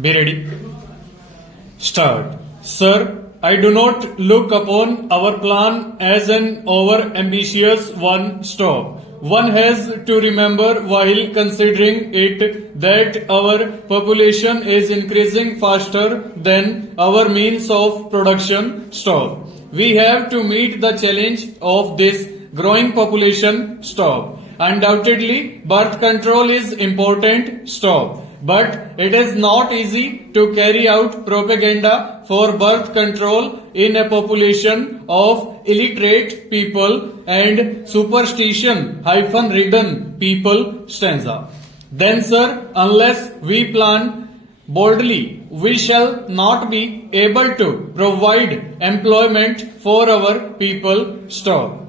Be ready. Start. Sir, I do not look upon our plan as an over-ambitious one. Stop. One has to remember while considering it that our population is increasing faster than our means of production. Stop. We have to meet the challenge of this growing population. Stop. Undoubtedly, birth control is important. Stop. But it is not easy to carry out propaganda for birth control in a population of illiterate people and superstition-ridden people. Stanza. Then, sir, unless we plan boldly, we shall not be able to provide employment for our people. Stop.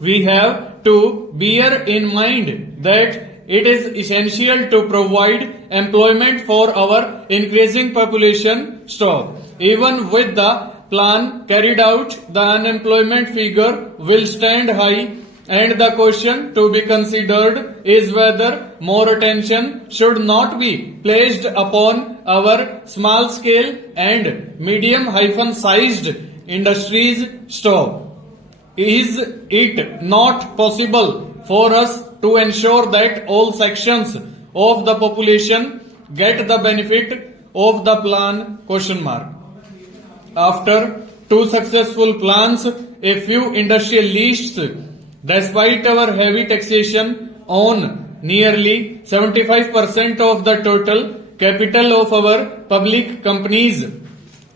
We have to bear in mind that it is essential to provide employment for our increasing population. Stop. Even with the plan carried out, the unemployment figure will stand high, and the question to be considered is whether more attention should not be placed upon our small scale and medium-sized industries. Stop. Is it not possible for us to ensure that all sections of the population get the benefit of the plan? Question mark. After two successful plans, a few industrialists, despite our heavy taxation on nearly 75% of the total capital of our public companies,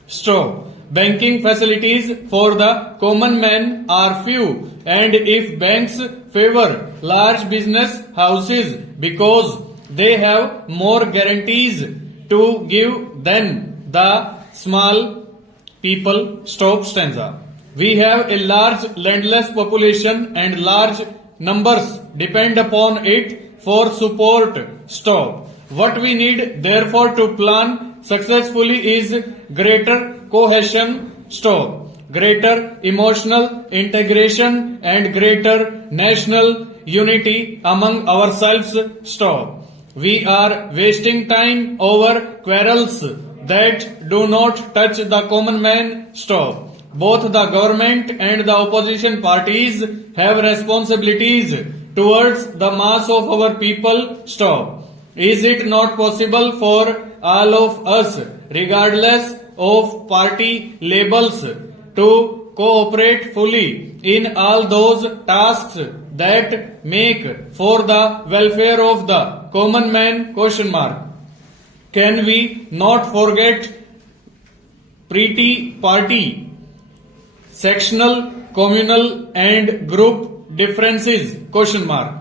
stop. Banking facilities for the common man are few, and if banks favor large business houses because they have more guarantees to give than the small people. Stop. Stanza. We have a large landless population and large numbers depend upon it for support. Stop. What we need therefore to plan successfully is greater cohesion. Stop. Greater emotional integration and greater national unity among ourselves. Stop. We are wasting time over quarrels that do not touch the common man. Stop. Both the government and the opposition parties have responsibilities towards the mass of our people. Stop. Is it not possible for all of us, regardless of party labels, to cooperate fully in all those tasks that make for the welfare of the common man? Question mark. Can we not forget petty party, sectional, communal and group differences? Question mark.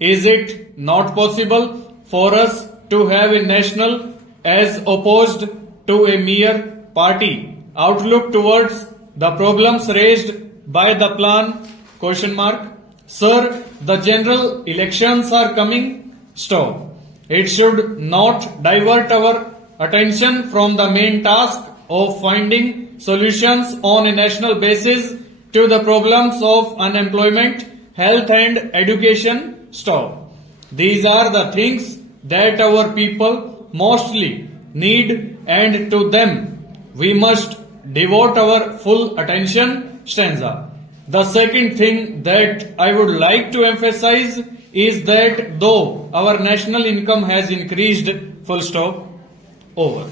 Is it not possible for us to have a national as opposed to a mere party outlook towards the problems raised by the plan? Question mark. Sir, the general elections are coming. Stop. It should not divert our attention from the main task of finding solutions on a national basis to the problems of unemployment, health and education. Stop. These are the things that our people mostly need, and to them we must devote our full attention. Stanza. The second thing that I would like to emphasize is that though our national income has increased, full stop, over.